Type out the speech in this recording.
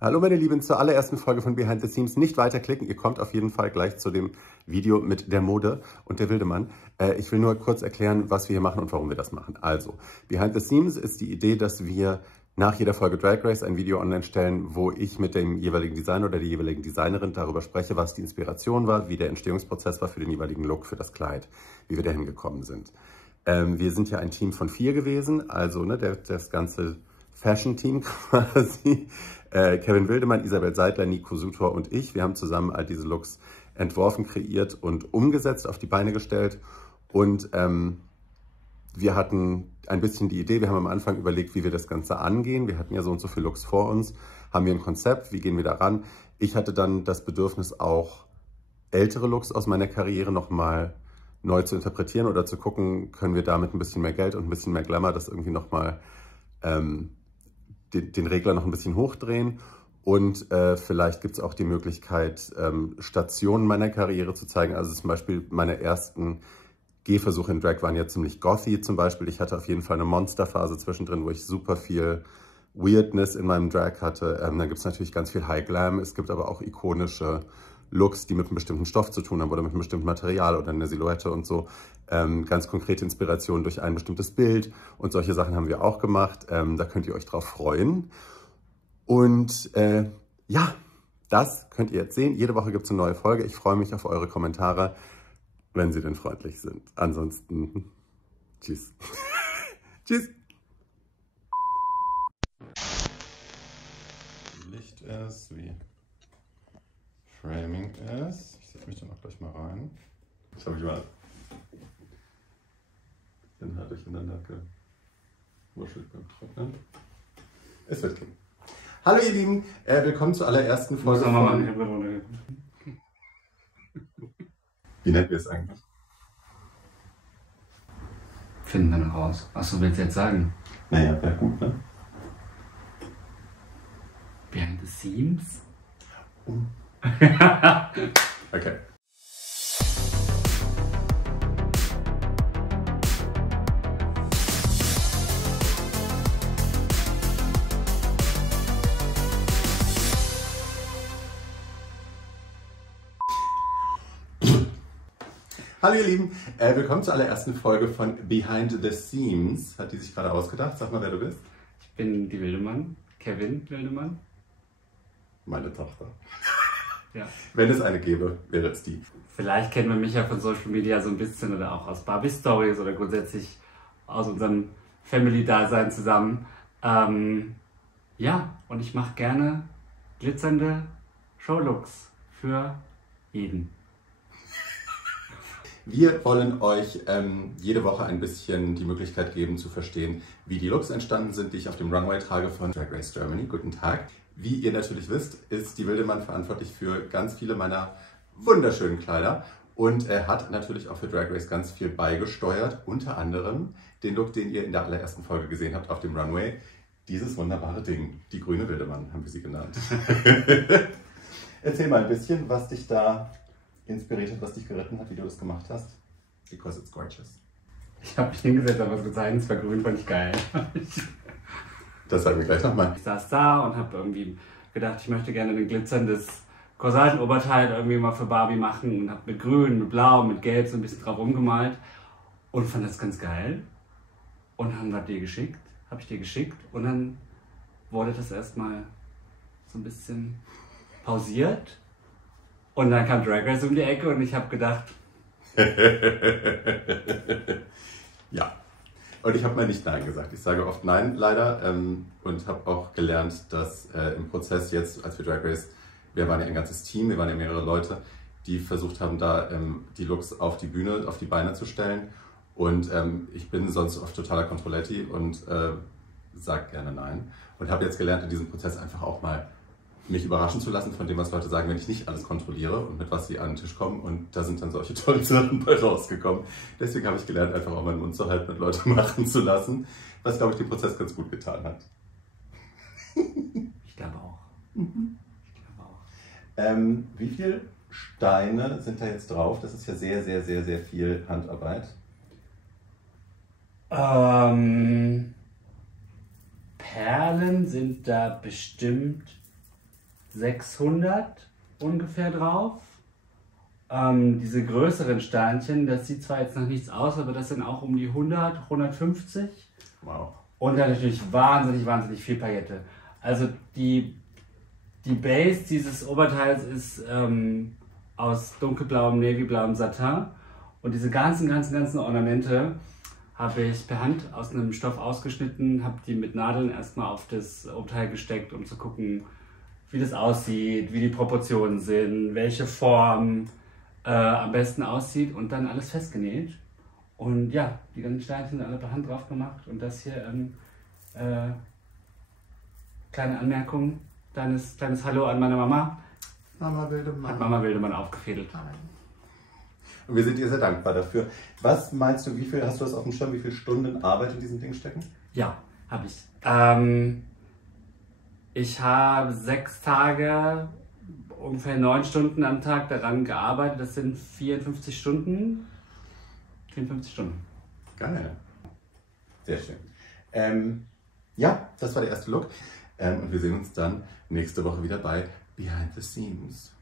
Hallo meine Lieben, zur allerersten Folge von Behind the Scenes. Nicht weiterklicken, ihr kommt auf jeden Fall gleich zu dem Video mit der Mode und der Wildemann. Ich will nur kurz erklären, was wir hier machen und warum wir das machen. Also, Behind the Scenes ist die Idee, dass wir nach jeder Folge Drag Race ein Video online stellen, wo ich mit dem jeweiligen Designer oder der jeweiligen Designerin darüber spreche, was die Inspiration war, wie der Entstehungsprozess war für den jeweiligen Look, für das Kleid, wie wir dahin gekommen sind. Wir sind ja ein Team von 4 gewesen, also das ganze Fashion-Team quasi. Kevin Wildemann, Isabel Seidler, Nico Sutor und ich. Wir haben zusammen all diese Looks entworfen, kreiert und umgesetzt, auf die Beine gestellt. Und wir hatten ein bisschen die Idee, wir haben am Anfang überlegt, wie wir das Ganze angehen. Wir hatten ja so und so viele Looks vor uns. Haben wir ein Konzept, wie gehen wir da ran? Ich hatte dann das Bedürfnis, auch ältere Looks aus meiner Karriere nochmal neu zu interpretieren oder zu gucken, können wir damit ein bisschen mehr Geld und ein bisschen mehr Glamour das irgendwie nochmal den Regler noch ein bisschen hochdrehen. Und vielleicht gibt es auch die Möglichkeit, Stationen meiner Karriere zu zeigen. Also zum Beispiel meine ersten Gehversuche in Drag waren ja ziemlich gothy zum Beispiel. Ich hatte auf jeden Fall eine Monsterphase zwischendrin, wo ich super viel Weirdness in meinem Drag hatte. Dann gibt es natürlich ganz viel High Glam. Es gibt aber auch ikonische Looks, die mit einem bestimmten Stoff zu tun haben oder mit einem bestimmten Material oder einer Silhouette und so. Ganz konkrete Inspiration durch ein bestimmtes Bild und solche Sachen haben wir auch gemacht. Da könnt ihr euch drauf freuen. Und ja, das könnt ihr jetzt sehen. Jede Woche gibt es eine neue Folge. Ich freue mich auf eure Kommentare, wenn sie denn freundlich sind. Ansonsten, tschüss. Tschüss. Licht ist wie Framing ist. Ich setze mich dann auch gleich mal rein. Das habe ich mal ein bisschen durcheinander gewurschtelt beim Trocknen. Es wird gehen. Hallo ihr Lieben, willkommen zur allerersten Folge von... Wie nennen wir es eigentlich? Finden wir noch raus. Achso, willst du jetzt sagen? Naja, wäre gut, ne? Behind the Scenes? Okay. Hallo ihr Lieben, willkommen zur allerersten Folge von Behind the Scenes. Hat die sich gerade ausgedacht? Sag mal, wer du bist. Ich bin die Wildemann, Kevin Wildemann. Meine Tochter. Ja. Wenn es eine gäbe, wäre es die. Vielleicht kennt man mich ja von Social Media so ein bisschen oder auch aus Barbie Stories oder grundsätzlich aus unserem Family-Dasein zusammen. Ja, und ich mache gerne glitzernde Showlooks für jeden. Wir wollen euch jede Woche ein bisschen die Möglichkeit geben zu verstehen, wie die Looks entstanden sind, die ich auf dem Runway trage von Drag Race Germany. Guten Tag. Wie ihr natürlich wisst, ist die Wildemann verantwortlich für ganz viele meiner wunderschönen Kleider und er hat natürlich auch für Drag Race ganz viel beigesteuert, unter anderem den Look, den ihr in der allerersten Folge gesehen habt auf dem Runway. Dieses wunderbare Ding, die grüne Wildemann, haben wir sie genannt. Erzähl mal ein bisschen, was dich da inspiriert hat, was dich geritten hat, wie du das gemacht hast. Because it's gorgeous. Ich habe mich hingesetzt, aber was gezeigt, es war grün, fand ich geil. Das sagen wir gleich nochmal. Ich saß da und habe irgendwie gedacht, ich möchte gerne ein glitzerndes Corsagenoberteil irgendwie mal für Barbie machen und habe mit grün, mit blau, mit gelb so ein bisschen drauf rumgemalt und fand das ganz geil und habe ich dir geschickt und dann wurde das erstmal so ein bisschen pausiert und dann kam Drag Race um die Ecke und ich habe gedacht... Ja. Und ich habe mal nicht Nein gesagt. Ich sage oft Nein, leider. Und habe auch gelernt, dass im Prozess jetzt, als wir Drag Race, wir waren ja ein ganzes Team, wir waren ja mehrere Leute, die versucht haben, da die Looks auf die Bühne, auf die Beine zu stellen. Und ich bin sonst oft totaler Controletti und sage gerne Nein. Und habe jetzt gelernt, in diesem Prozess einfach auch mal mich überraschen zu lassen von dem, was Leute sagen, wenn ich nicht alles kontrolliere und mit was sie an den Tisch kommen. Und da sind dann solche tollen Sachen bei rausgekommen. Deswegen habe ich gelernt, einfach auch meinen Mund zu halten und Leute machen zu lassen, was, glaube ich, den Prozess ganz gut getan hat. Ich glaube auch. Ich glaube auch. Wie viele Steine sind da jetzt drauf? Das ist ja sehr, sehr, sehr, sehr viel Handarbeit. Perlen sind da bestimmt 600 ungefähr drauf. Diese größeren Steinchen, das sieht zwar jetzt noch nichts aus, aber das sind auch um die 100, 150. Wow. Und dann natürlich wahnsinnig viel Paillette. Also die Base dieses Oberteils ist aus dunkelblauem, navyblauem Satin. Und diese ganzen Ornamente habe ich per Hand aus einem Stoff ausgeschnitten, habe die mit Nadeln erstmal auf das Oberteil gesteckt, um zu gucken, wie das aussieht, wie die Proportionen sind, welche Form am besten aussieht und dann alles festgenäht. Und ja, die ganzen Steinchen sind alle per Hand drauf gemacht und das hier, kleine Anmerkung, kleines Hallo an meine Mama. Mama Wildemann. Hat Mama Wildemann aufgefädelt. Und wir sind dir sehr dankbar dafür. Was meinst du, hast du das auf dem Schirm, wie viele Stunden Arbeit in diesem Ding stecken? Ja, habe ich. Ich habe 6 Tage, ungefähr 9 Stunden am Tag daran gearbeitet. Das sind 54 Stunden. 54 Stunden. Geil. Sehr schön. Ja, das war der erste Look. Und wir sehen uns dann nächste Woche wieder bei Behind the Seams.